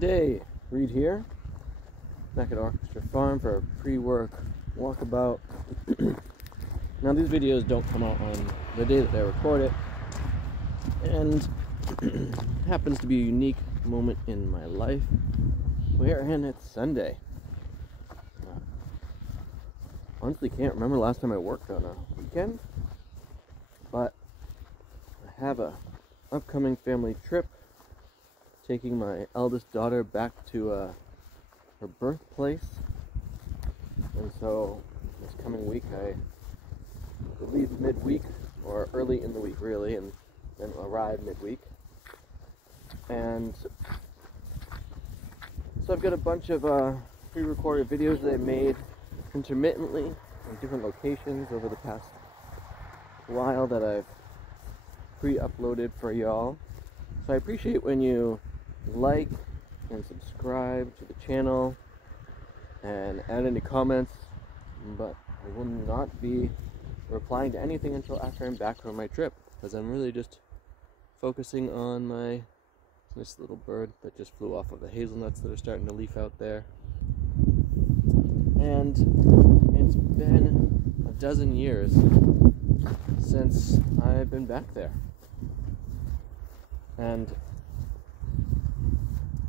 Day, Reed here, back at Orchestra Farm for a pre-work walkabout. Now these videos don't come out on the day that I record it, and happens to be a unique moment in my life wherein it's Sunday. Honestly can't remember the last time I worked on a weekend, but I have a upcoming family trip taking my eldest daughter back to her birthplace, and so this coming week I will leave midweek, or early in the week really, and then arrive midweek. And so I've got a bunch of pre-recorded videos that I made intermittently in different locations over the past while that I've pre-uploaded for y'all. So I appreciate when you like and subscribe to the channel and add any comments, but I will not be replying to anything until after I'm back from my trip, because I'm really just focusing on this little bird that just flew off of the hazelnuts that are starting to leaf out there. And it's been a dozen years since I've been back there, and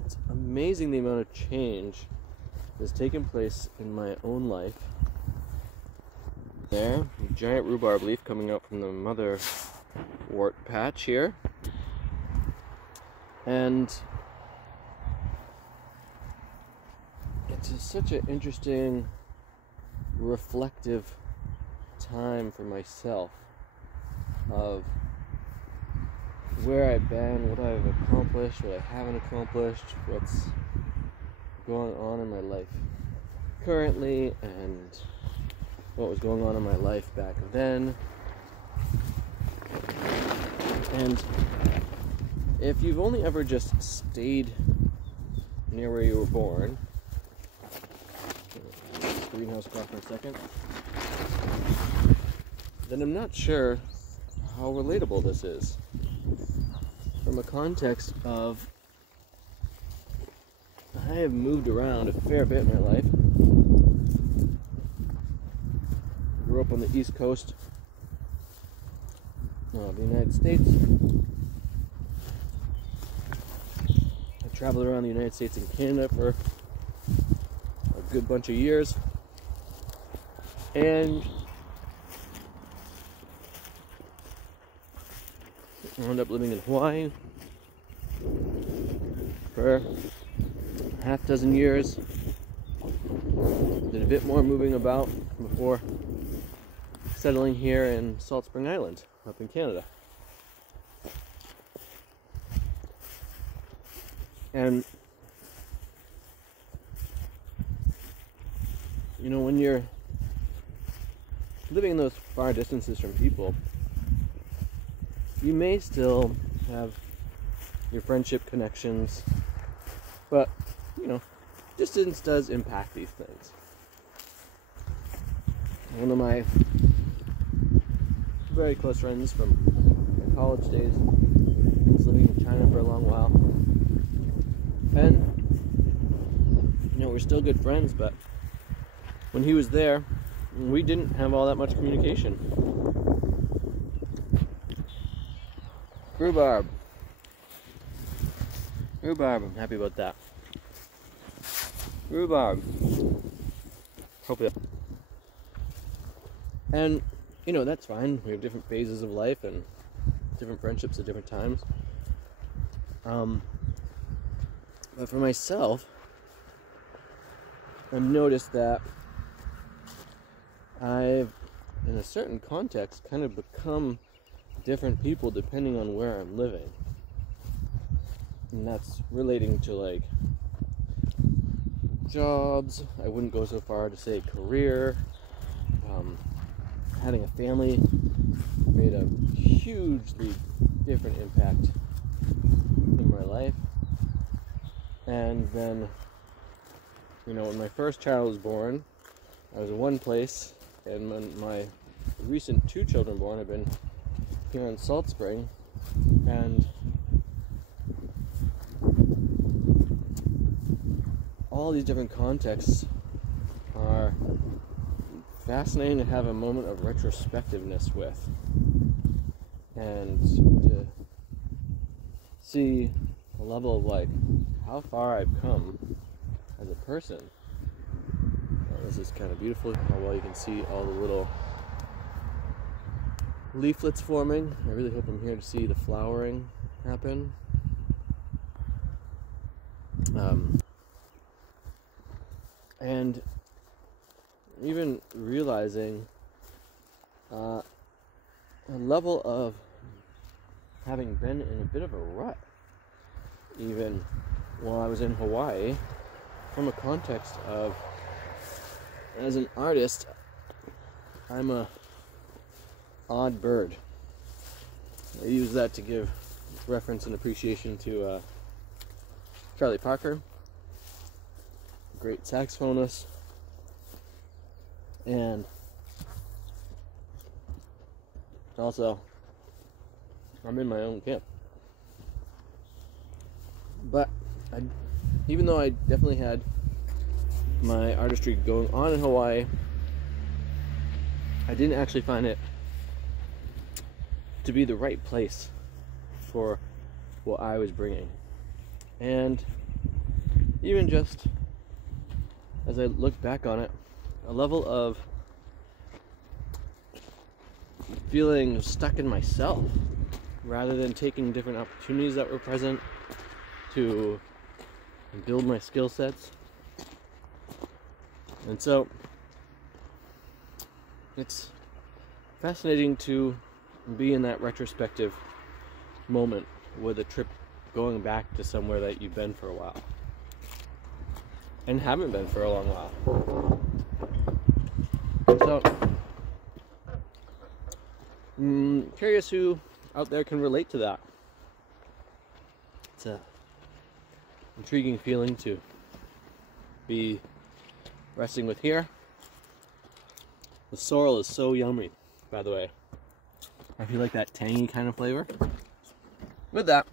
it's amazing the amount of change that's taken place in my own life. There, a giant rhubarb leaf coming out from the mother wart patch here, and it's just such an interesting, reflective time for myself of where I've been, what I've accomplished, what I haven't accomplished, what's going on in my life currently, and what was going on in my life back then. And if you've only ever just stayed near where you were born, greenhouse cough for a second, then I'm not sure how relatable this is from a context of I have moved around a fair bit in my life. Grew up on the East Coast of the United States. I traveled around the United States and Canada for a good bunch of years, and I wound up living in Hawaii for a half dozen years. Did a bit more moving about before settling here in Salt Spring Island, up in Canada. And you know, when you're living in those far distances from people, you may still have your friendship connections, but you know, distance does impact these things. One of my very close friends from my college days was living in China for a long while, and you know, we're still good friends, but when he was there, we didn't have all that much communication. Rhubarb, I'm happy about that. Rhubarb. Hopefully. And you know, that's fine. We have different phases of life and different friendships at different times. But for myself, I've noticed that I've, in a certain context, kind of become different people depending on where I'm living. And that's relating to like jobs. I wouldn't go so far to say career. Having a family made a hugely different impact in my life. And then, you know, when my first child was born, I was in one place, and when my recent two children born have been here in Salt Spring, and all these different contexts are fascinating to have a moment of retrospectiveness with, and to see a level of like how far I've come as a person. This is kind of beautiful how well you can see all the little leaflets forming. I really hope I'm here to see the flowering happen. And even realizing a level of having been in a bit of a rut, even while I was in Hawaii, from a context of, as an artist, I'm a odd bird. I use that to give reference and appreciation to Charlie Parker, great saxophonist, and also I'm in my own camp. But even though I definitely had my artistry going on in Hawaii, I didn't actually find it to be the right place for what I was bringing. And even just as I look back on it, a level of feeling stuck in myself rather than taking different opportunities that were present to build my skill sets. And so it's fascinating to be in that retrospective moment with a trip going back to somewhere that you've been for a while and haven't been for a long while. So curious who out there can relate to that. It's a intriguing feeling to be resting with here. The sorrel is so yummy, by the way. I feel like that tangy kind of flavor. With that,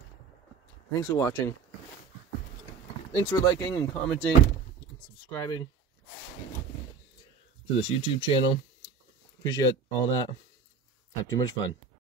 thanks for watching. Thanks for liking and commenting and subscribing to this YouTube channel. Appreciate all that. Have too much fun.